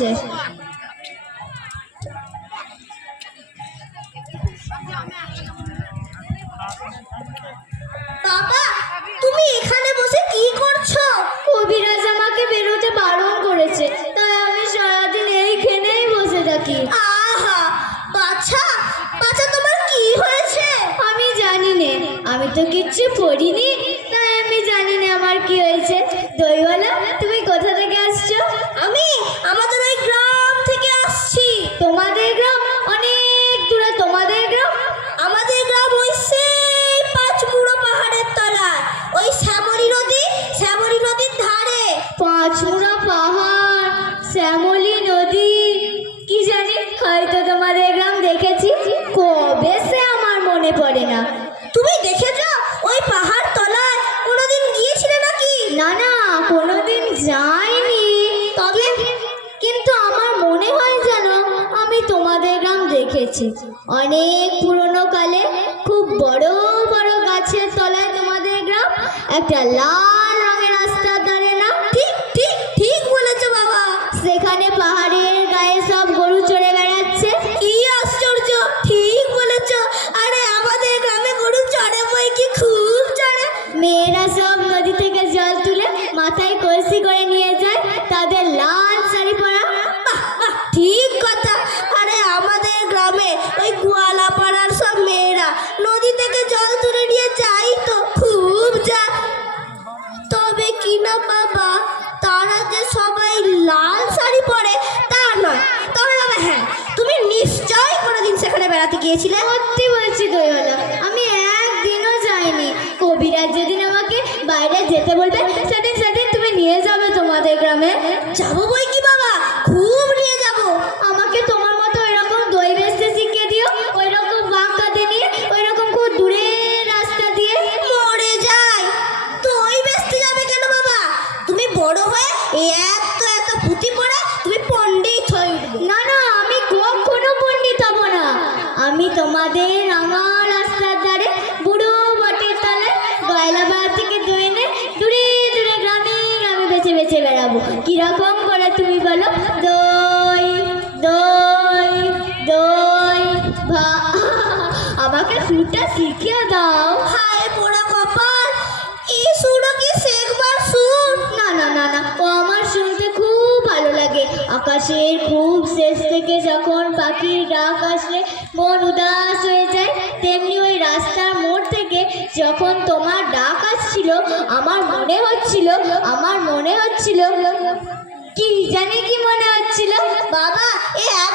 করেছে। বাবা, তুমি এখানে বসে কি করছো? কবিরাজ আমাকে বেরোতে বারণ করেছে, তাই আমি সারাদিন এইখানেই বসে থাকি। আহা, বাছা বাছা, তোমার কি হয়েছে? আমি জানি না, আমি তো কিচ্ছু পড়িনি, তাই আমি জানি না আমার কি হয়েছে। দইওয়ালা, তুমি কোথা থেকে আসছো? আমি আমাদের ওই গ্রাম থেকে আসছি। তোমাদের গ্রাম? অনেক দূরে তোমাদের গ্রাম? আমাদের গ্রাম ওই সেই পাঁচমুড়ো পাহাড়ের তলায়, ওই শ্যামলী নদীর ধারে। পাঁচমুড়া পাহাড়, শ্যামলী নদী, কি জানি, হয়তো তোমাদের গ্রাম দেখেছি, কবে সে আমার মনে পড়ে না। তুমি দেখেছো ওই পাহাড় তলায়? কোনোদিন গিয়েছিলে নাকি? না না, কোনোদিন যাইনি, তবে কিন্তু আমার মনে হয় যেন আমি তোমাদের গ্রাম দেখেছি। অনেক পুরনো কালে খুব বড় বড় গাছের তলায় তোমাদের গ্রাম, একটা লাল রঙের রাস্তার ধারে না? ঠিক ঠিক ঠিক বলেছো বাবা। সেখানে পাহাড়ের গায়ে সব গরু চড়ে বেড়াচ্ছে। কি আশ্চর্য, ঠিক বলেছো। আরে আমাদের গ্রামে গরু চড়ে বই কি, খুব চড়ে। মেয়েরা সব নদী থেকে জল তুলে মাথায় কলসি করে নিয়ে যায়, তাদের লাল শাড়ি পরা। বাহ, বাহ, ঠিক কথা। আরে আমাদের গ্রামে ওই গোয়ালা পাড়ার সব মেয়েরা নদী থেকে জল তুলে নিয়ে যায়, তো খুব যায়। তবে কি না বাবা, তারা যে সবাই লাল শাড়ি পরে তা নয়। তবে বাবা, হ্যাঁ, তুমি নিশ্চয়ই কোনোদিন সেখানে বেড়াতে গিয়েছিলে। সত্যি বলছি দইওয়ালা, আমি একদিনও যাইনি। কবিরাজ যেদিন আমাকে বাইরে যেতে বলবে সেদিন সেদিন তুমি নিয়ে যাবে তোমাদের গ্রামে। যাবো বই কি বাবা, খুব নিয়ে যাবো। আমাকে তোমার মতো ওইরকম দই বেচতে শিখিয়ে দিও, ওইরকম বাঁকাতে নিয়ে, ওইরকম খুব দূরের রাস্তা দিয়ে। মরে যাই, দই বেচতে যাবে কেন বাবা? তুমি বড় হয়ে এত পুঁথি পড়ে তুমি পণ্ডিত হয়ে উঠবে। না না, আমি কখনো পণ্ডিত হব না। আমি তোমাদের রাঙা রাস্তার ধারে বুড়ো বটের তলায় গয়লাবাদ থেকে দই এনে দূরে দূরে গ্রামে গ্রামে বেছে বেছে বেড়াবো। কিরকম করে তুমি বলো? দই দই দই আমাকে সুরটা শিখিয়ে দাও। হায় পোড়া কপাল, এই সুরও কি শেখবার সুর? না না না না, ও আমার শুনতে খুব ভালো লাগে। আকাশের খুব শেষ থেকে যখন পাখির ডাক আসলে মন উদাস হয়ে যায়, তেমনি ওই রাস্তার মোড় থেকে যখন তোমার ডাক আসছিল, আমার মনে হচ্ছিল কি জানি কি মনে হচ্ছিল বাবা, এ এক